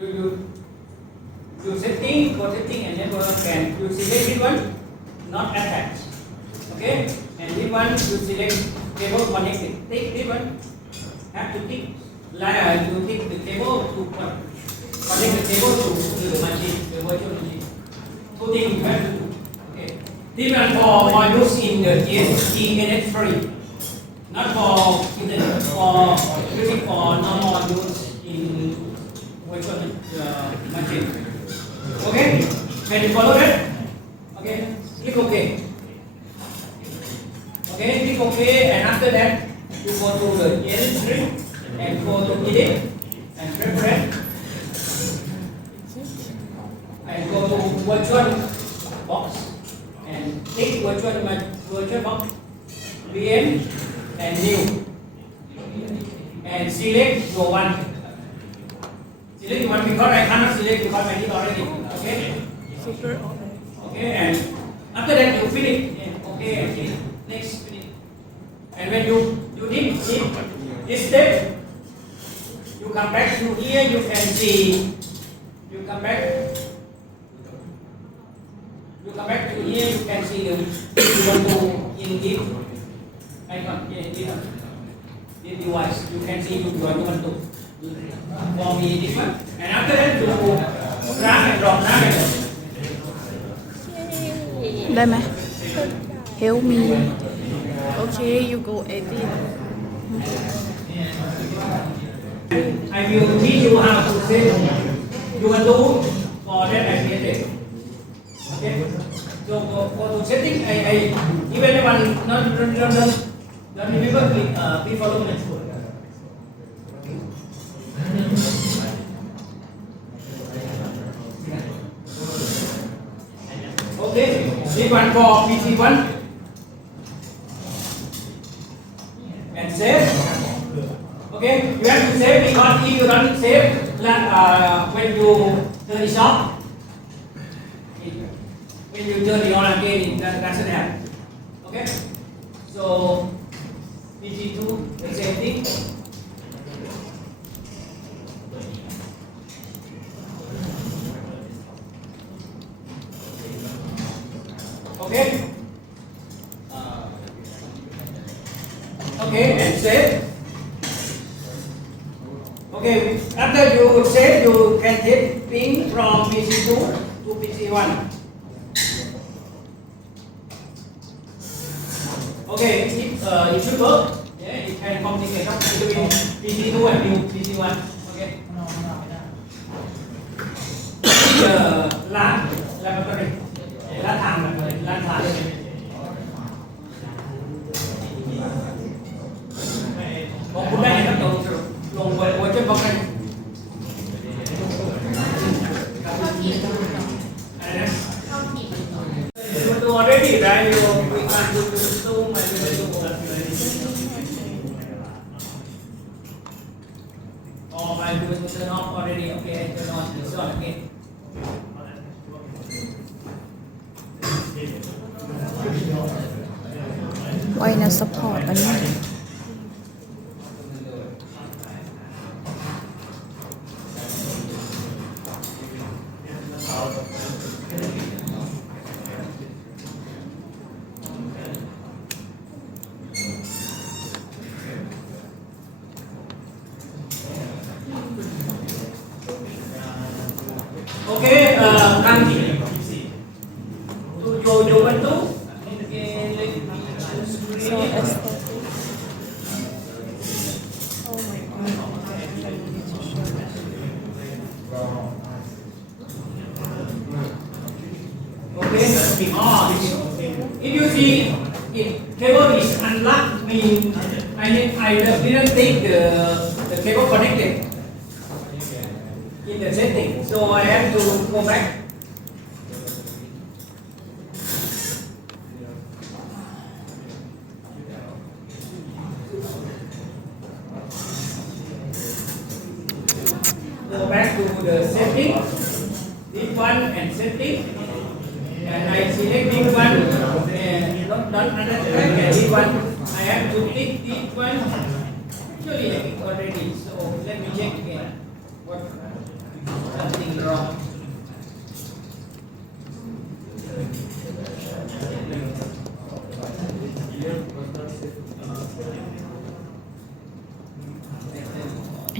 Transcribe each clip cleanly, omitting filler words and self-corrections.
you setting, go setting and network, and you select this one, not attached. Okay, and this one you select cable connected. Take this one, have to tick line, you take the cable to connect the cable to the machine, the virtual machine. Two things you have to do. Okay, this one for use in the ENX3, not for internet, for using for normal use in virtual machine. Okay, can you follow that? Okay, click OK. Okay, click OK, and after that you go to the ENX3 and go to edit and preference and go to virtual box and click virtual box VM and new and select your one. Select your one because I cannot select because I did already. Okay. Super. Okay, and after that you finish. Okay, and finish. Next finish. And when you did this step, you come back to here. You can see. You come back. You come back to here. You can see the ubuntu in this icon. This device. You can see ubuntu. For me this one. And after that you drag and drop, drag and drop. Đây mà. Help me. Okay, you go edit. I will teach you how to set ubuntu for that application. Okay. So for to setting, I even if one not remember, please follow me. Okay, this one for PC1 and save. Okay, you have to save because if you don't save, when you turn it off, when you turn it on again, it doesn't happen. Okay, so PC2 the same thing. Okay. Okay, and save. Okay, after you save, you can take ping from PC2 to PC1. Okay, it should work. Yeah, it can communicate between PC2 and PC1. Okay. Laboratory. Lát thang là lát thang. Còn cũng đây nó lồng với trên bậc này. You already right? We can't do this too much. Oh, I do it turn off already. Okay, turn on this one again. Quay là support anh nhé. Okay, come to your ubuntu. So aesthetic. Oh my god. Okay. If you see if cable is unlocked, means I didn't take the cable connected in the setting, so I have to go back. Go back to the setting, this one and setting, and I select this one, not understand, and this one, I have to click this one. Actually I think already, so let me check again. What?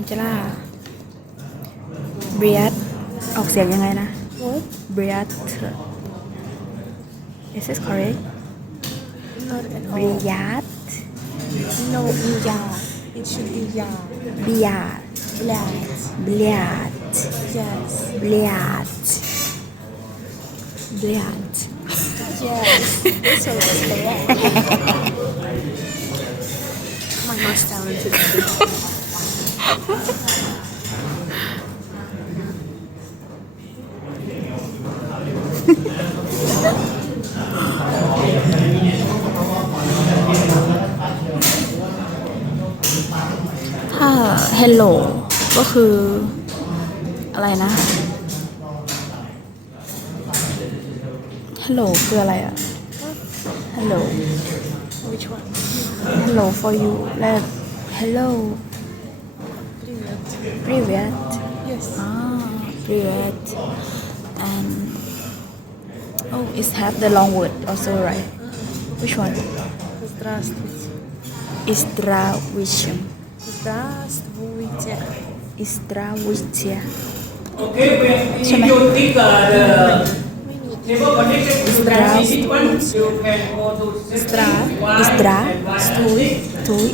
เจล่าเบียดออกเสียงยังไงนะ What? เบียด Is this correct Not at เบี all. ยด No, yeah. It should be yeah. เบียด Black. เบียด Yes. เบียดเบียด Yes. This one is correct. My most talented. ถ้า hello ก็คืออะไรนะ hello คืออะไรอะ hello Which one? hello for you และ hello Привет. привет Yes. привет and oh it have the long word also right which one Здравствуйте. Здравствуйте Здравствуйте. Здравствуйте Okay, when if you think the table connected to the seat one, you can go to setting one and one six, Туй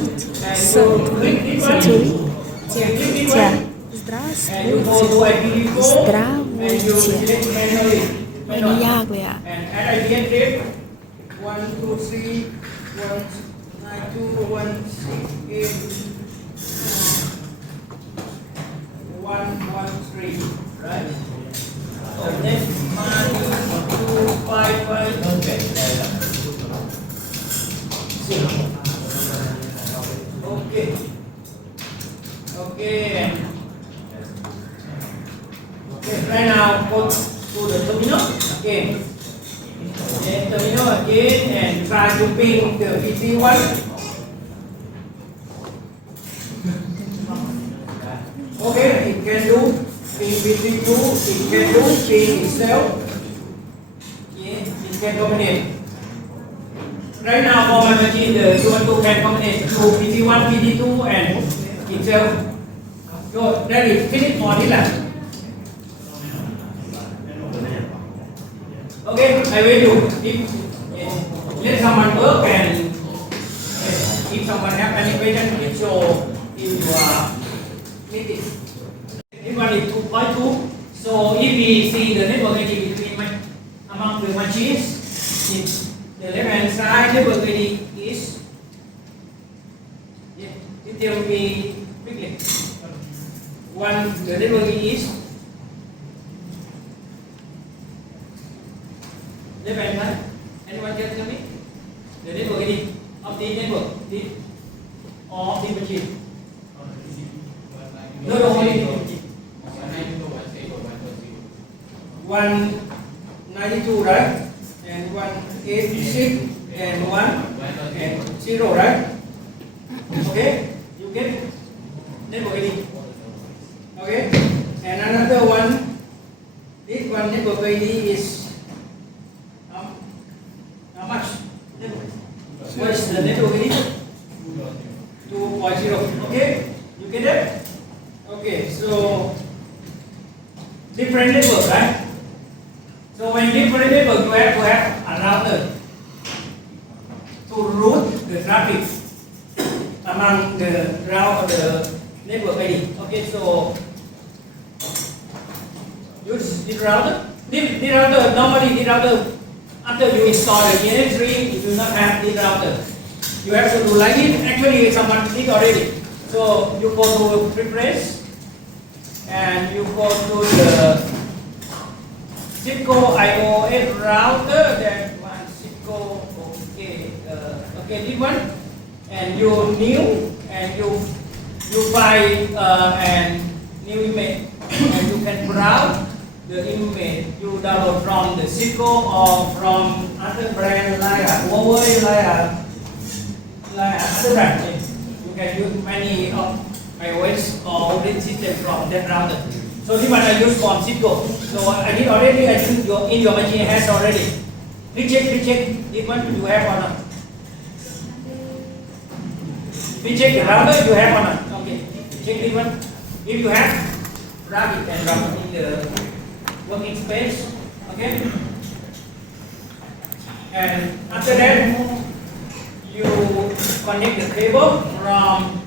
and you click this one, Туй you click this Тя one, and you go to ip.4 and you select manually. ไม่นี่ยากเลยอ่ะ And add IBM tape 1 2 3 1 9 2 1 6 8 1 1 3, right? So next one 2 5 5, okay. Okay. Okay. Okay, right now go to the terminal again. Then terminal again and try to ping the ep.1. Okay, it can do ping ep.2, it can do ping itself. Yeah, it can combine. Right now for my machine, the ubuntu can combine to ep.1, ep.2 and itself. So that is finished for this lab. Okay, I will do. If let someone work and if someone have any question, please show in your meeting. This one is 2.2. So if we see the network ID between among the machines, in the left hand side network ID is it tell me quickly. One the network ID is left hand side. Anyone can tell me? The network ID of the network, of the machine. No, only 192, right? And 186 and 1 and 0, right? Okay? You get network ID. Okay? And another one, this one network ID is how much? What is the network ID? 2.0. Okay? You get it? Okay, so different network, right? So when different network, you have to have a router to route the traffic among the route of the network ID. Okay, so use this router. This router, normally this router, after you install the DNS tree, you do not have this router. You have to do like it. Actually, someone did already. So you go to preference and you go to the Cisco IOS router. That one Cisco. Okay, okay, this one. And you new and you find and new image and you can browse the image you download from the Cisco or from other brand like Huawei, like other brand. You can use many of iOS or operating system from that router. So this one I use from Cisco. So I did already. I think in your machine has already. Recheck this one you have or not. Recheck the router you have or not. Okay. Check this one. If you have, wrap it and wrap it in the working space. Okay. And after that, you connect the cable from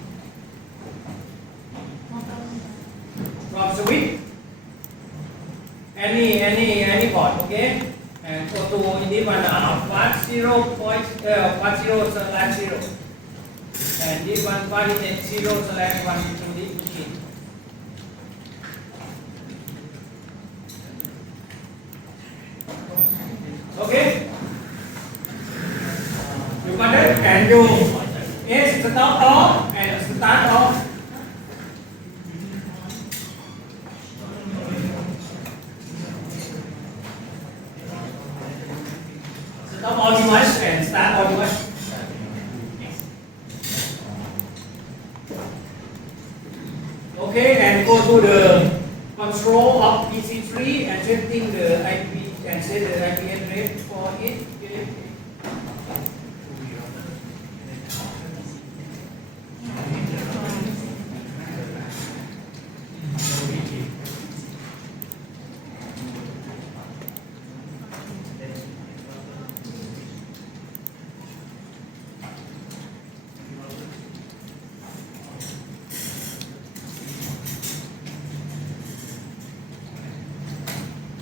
switch, any port, okay, and go to in this one 50.50/0, and this one 0/1 to this machine. Okay, you got it, and you stop off and start off. Stop all device and start all device. Okay, and go to the control of PC3 and setting the IP and set the IP address for it. Okay.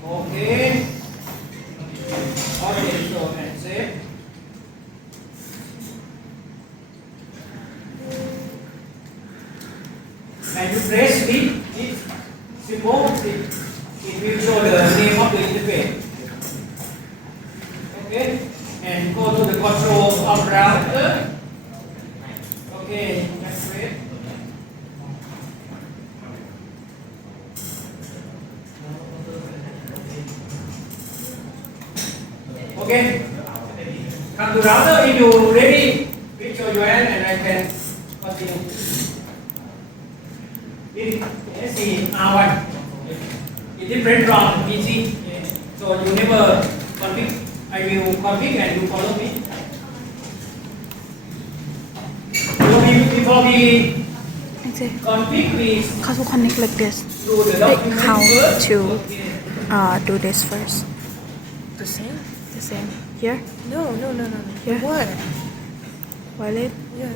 Okay. Okay, so and save. And you press this symbol, it will show the name of the interface. Okay, and go to the control of router. Okay, that's great. Okay, come to router. If you ready, reach your UN and I can continue. This is R1. It is different from PC. So you never config. I will config and you follow me. So before we config, we How to connect like this? do the Like document how first. to Okay. do this first. The same? The same here. No. Here. What? Wallet. Yeah.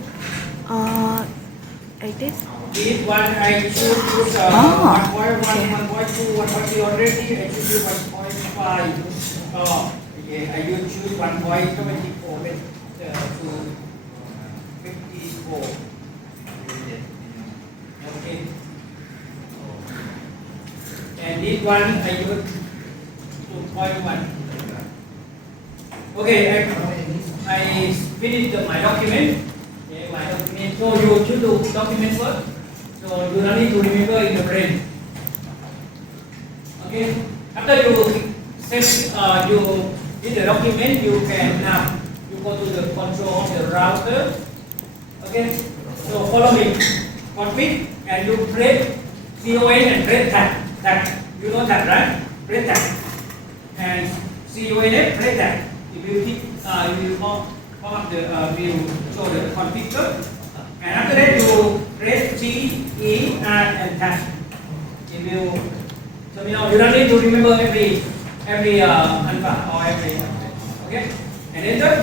Like this. This one I choose 1.1, 1.2, 1.3 already. I choose 1.5. Okay, I will choose 1.74 to 54. Okay. And this one I use 2.1. Okay, I finished my document. Okay, my document. So you choose the document first. So you don't need to remember in the brain. Okay. After you set, you did the document, you can now you go to the control of the router. Okay. So follow me. Config and you press CON and press tab. You know that, right? Press tab. And CON press tab. It will hit. You will pop up the will show the configure. And after that you press G, E, R and tab. It will terminal. You don't need to remember every alpha or every. Okay. And enter.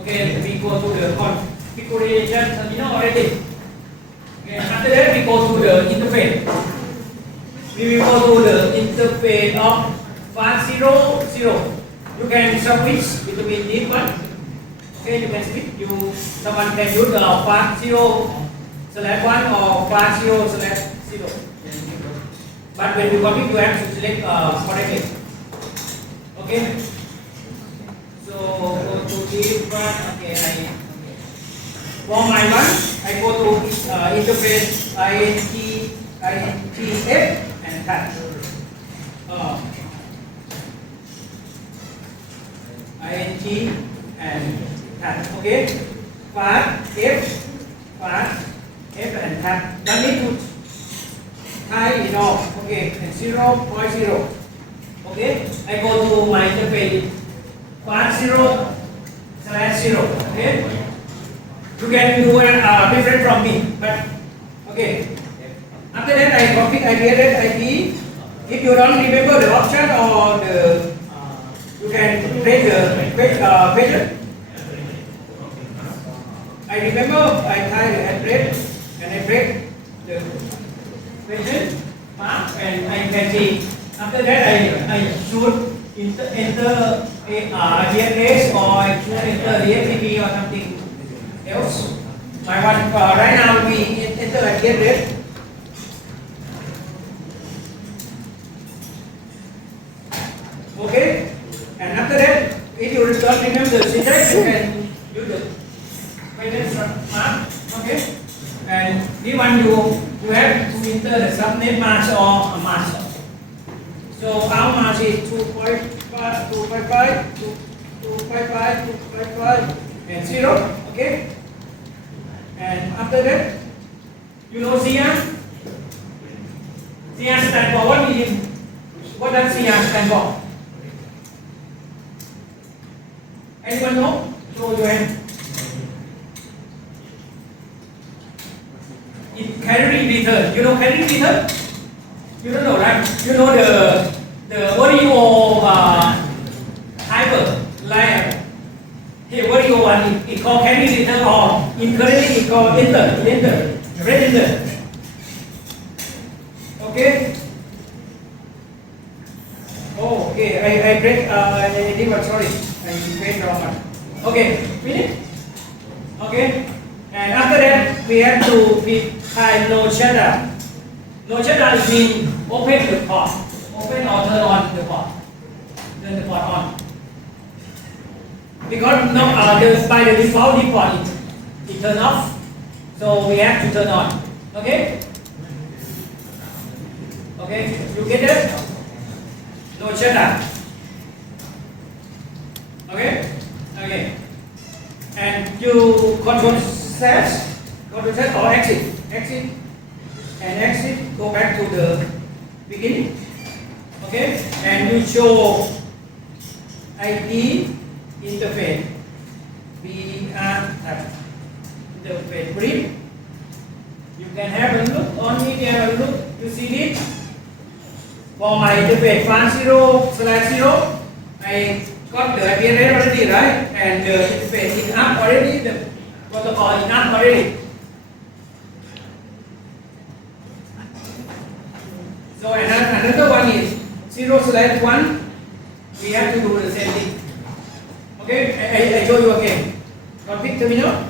Okay. We go to the configuration terminal already. Okay. After that we go to the interface. We will go to the interface of 500. You can switch between this one. Okay, you can switch. Someone can use 50/1 or 50/0. But when you config, you have to select correctly. Okay. So go to this one. Okay, for my one, I go to interface INTF and tab. INT and tab. Okay. Fast F and tab. Don't need to tie it off. Okay. And 0.0. Okay. I go to my interface 50/0. Okay. You can do different from me, but okay. After that, I created IP. If you don't remember the option or the, you can create the pager. I remember I type the address and I break the pager mark and I can see. After that, I should enter a address or I should enter the FTP or something else. My one right now we enter address. Okay, and after that, if you don't remember the syntax, you can use the pager mark. Okay, and this one you have to enter the subnet mask or a mask. So our mask is 2.5, 2.5, 2.5, 2.5, and 0. Okay, and after that, you know CR? CR stands for what? What does CR stand for? Anyone know? Show your hand. It carry return. You know carry return? You don't know, right? You know the audio hyper like here audio one it called carry return or in currently it called enter. Okay. Oh, okay. I break. I did one. Sorry, I made wrong one. Okay, finish. Okay, and after that we have to type no shutter. No shutter means open the port, open or turn on the port, turn the port on. Because no, by the default it turn off, so we have to turn on. Okay. Okay, you get that? No shutter. Okay? Okay. And you control set or exit, and exit, go back to the beginning. Okay? And you show IP interface. Interface brief. You can have a look on it, have a look, you see it. For my interface file 0/0, I got the IP address already, right? And the interface is up already, the protocol is up already. So another one is 0/1, we have to do the same thing. Okay, I show you again. Config terminal.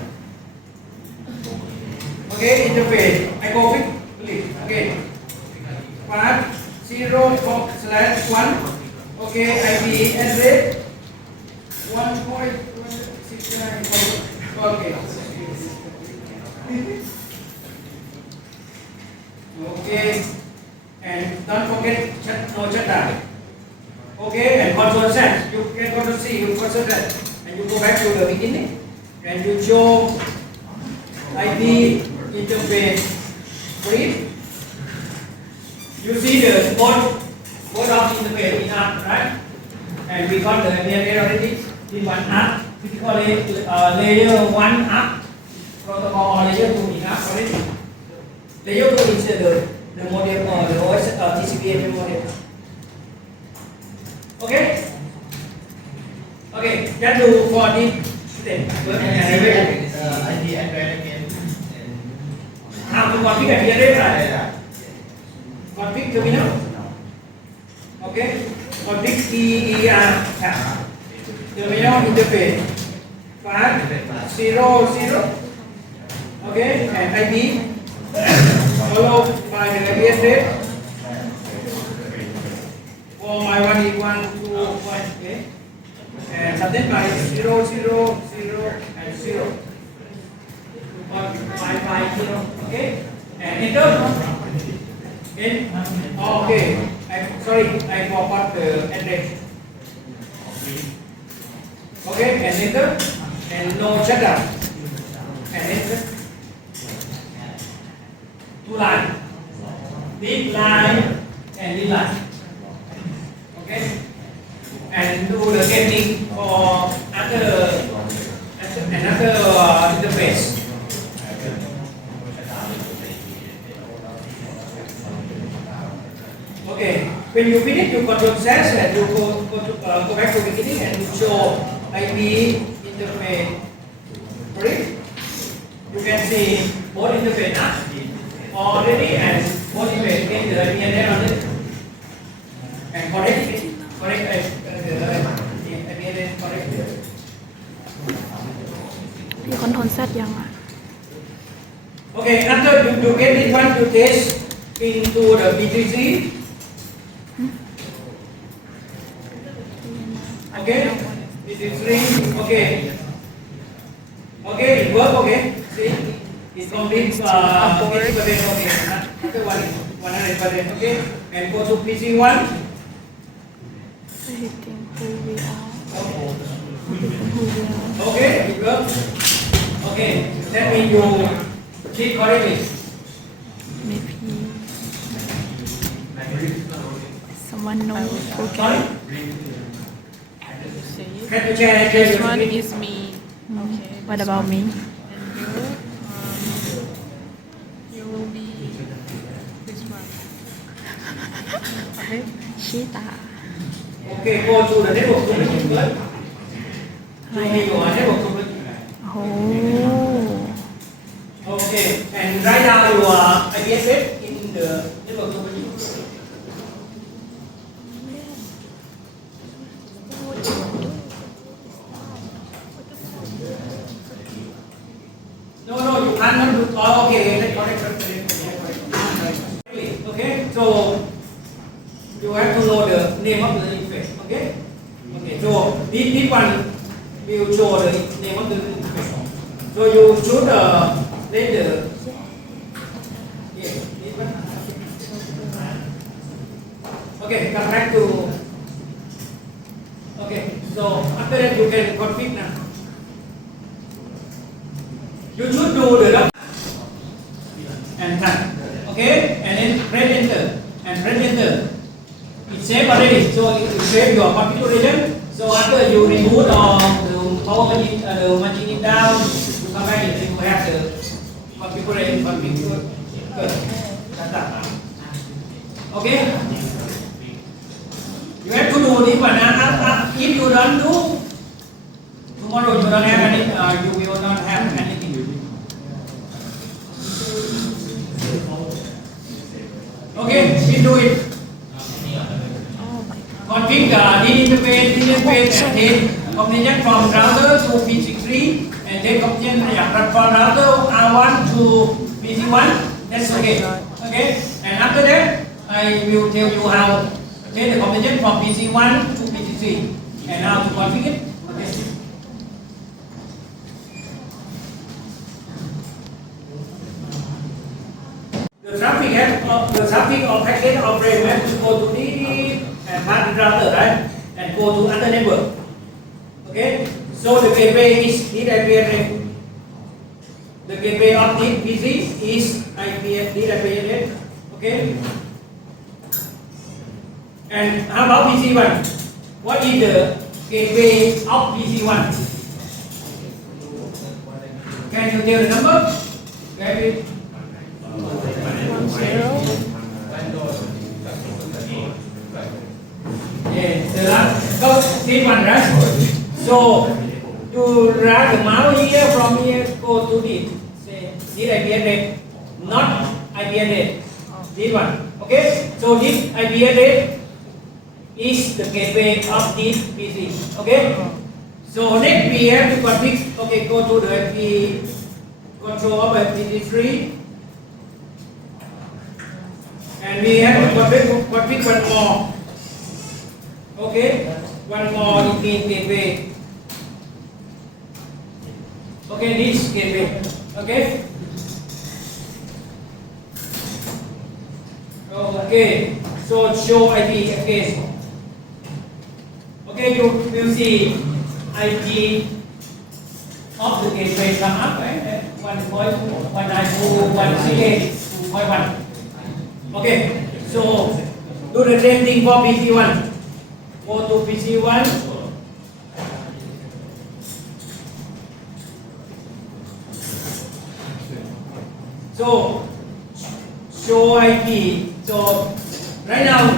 Okay, interface. I go quickly. Okay. Path 0/1. Okay, IP address 1.169. Okay. Okay. And don't forget no shutter. Okay, and control Z. You can control C, you control Z, and you go back to the beginning, and you show IP interface brief. You see the board of interface in up, right? And we got the IP already in one up. We call it layer 1 up protocol or layer 2 in up already. Layer 2 is the model or the OS TCP/IP model. Okay? Okay, that do for this step. ID address again. How to configure IP address, right? Config terminal. Okay? Config TER. Terminal interface. Path 0/0. Okay? And IP. Followed by the IP address. For my one is 1, 2, 1, okay? And subnet by 0/0/0 and 0. 1, 5, 5, 0, okay? And enter. In. Okay. Sorry, I forgot the address. Okay, and enter. And no shutter. And enter. 2 lines. This line and this line. Okay, and do the same thing for another interface. Okay, when you finish, you control Z and you go back to beginning and you show IP interface. Correct? You can see both interface already and both interface get the IP and then on it. And correct the IP and then correct. พี่คอนโทรล Z ยังอ่ะ Okay, after you get this one, you test into the B3C. Okay, B3C. Okay. Okay, it works. Okay, see, it's complete. 50%. Okay, after 100%. Okay, and go to PC1. Hitting who we are who we are Okay, it works. Okay, that means you click correctly. maybe someone know Sorry? program Can you share This your one screen? is me. Okay. what about me And you will be this one. Okay. ชีตา Okay, go to the network to begin with. Show me your network to begin. โอ้โห Okay, and write down your IP address in the network to begin. No, you cannot do. Oh, okay, correct. Okay, so you have to know the name of the interface. Okay, so this one will show the name of the interface. So you should let the yes, this one. Okay, come back to. Okay, so after that you can configure now. You should do the doc and done. Okay, and then press enter and press enter. It's saved already, so it will save your configuration. So after you remove all the power machine, the machine down, you come back and you have the configuration configured. Good. That's that. Okay. You have to do this one. If you don't do, tomorrow you don't have any. You will not have anything. Okay, we do it. Configure the interface and then combination from router to PC3 and then combination from router R1 to PC1. That's okay. Okay, and after that, I will tell you how to take the combination from PC1 to PC3 and how to configure it. Okay. The traffic of packet of frame have to go to this and pass the router, right? And go to other network. Okay? So the gateway is this IP address. The gateway of this PC is this IP address. Okay? And how about PC1? What is the gateway of PC1? Can you tell the number? Gateway. Yes, the last this one, right? So you drag the mouse here from here, go to this. Say this IP address, not IP address. This one, okay? So this IP address is the gateway of this PC, okay? So next we have to configure. Okay, go to the IP control of IP3. And we have to configure one more. Okay, one more it means gateway. Okay, this gateway. Okay. Okay, so show IP again. Okay, you will see IP of the gateway come up, right? 1.192.168.2.1. Okay, so do the same thing for PC1. Go to PC1. So show IP. So right now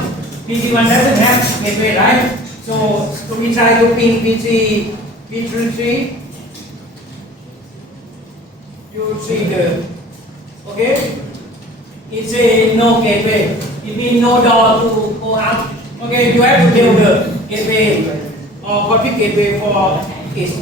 PC1 doesn't have gateway, right? So we try to ping P33. You trigger. Okay? It's a no gateway. It means no door to go out. Okay, you have to build the gateway or config gateway for it.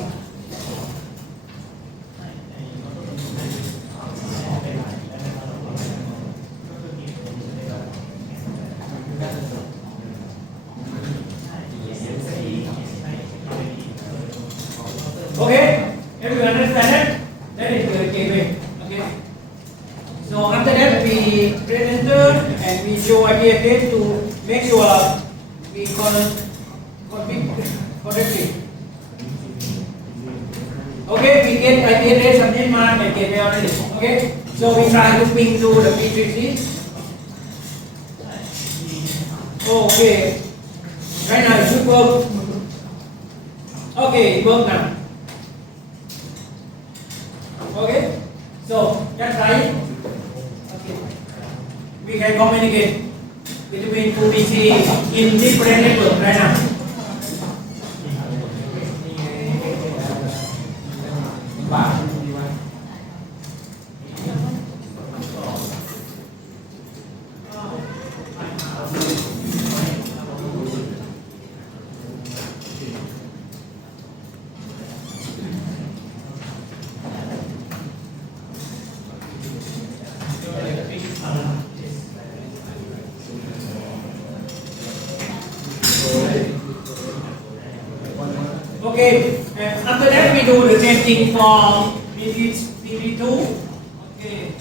Okay, everyone understand it? That is the gateway. Okay. So after that we press enter and we show IP address to make sure we config correctly. Okay, we get IP address subject mark and gateway already. Okay, so we try to ping to the P33. Okay, right now it should work. Okay, it works now. Okay, so that's right. Okay, we can communicate between two PC in different network right now. Okay, and after that we do the same thing for PV2. Okay.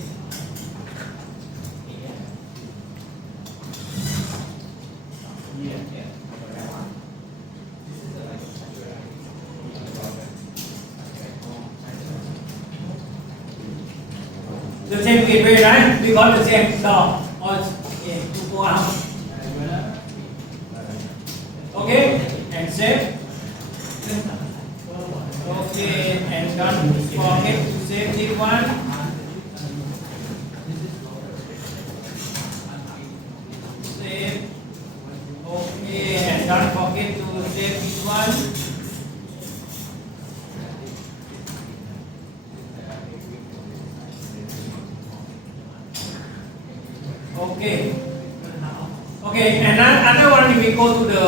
The same gateway, right? We got the same door to go out. Okay, and save. Okay, and don't forget to save this one. Save. Okay, and don't forget to save this one. Okay. Okay, and another one we go to the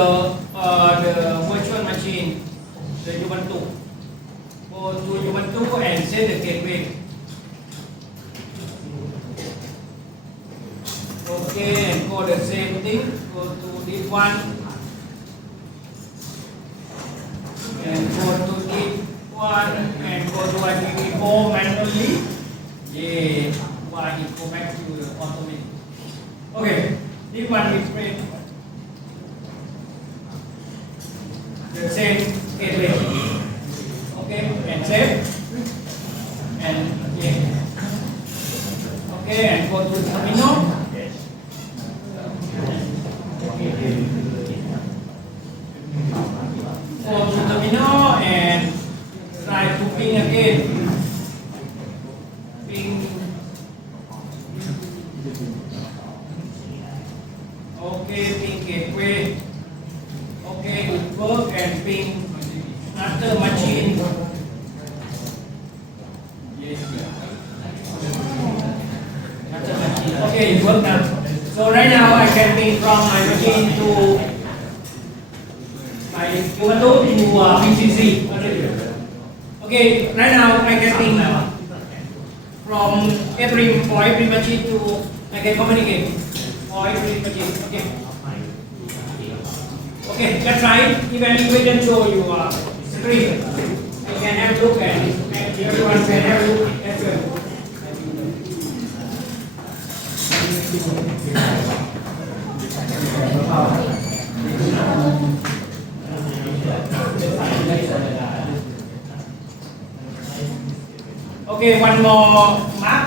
virtual machine, the ubuntu. Go to ubuntu and set the gateway. Okay, and go the same thing. Go to this one and go to this one and go to IPv4 manually. Yeah, why it go back to the automatic. Okay, this one we print the same gateway. Okay, and save. And yeah. Okay, and go to terminal. Go to terminal and try to ping again. Ping. Okay, ping gateway. Okay, it work and ping another machine. Another machine. Okay, it worked now. So right now I can ping from my machine to my ubuntu to VCC. Okay, right now I can ping from every machine to I can communicate for every machine. Okay. Okay, let's try it. Even if we can show you screen, you can have a look and everyone can have a look as well. Okay, one more mark.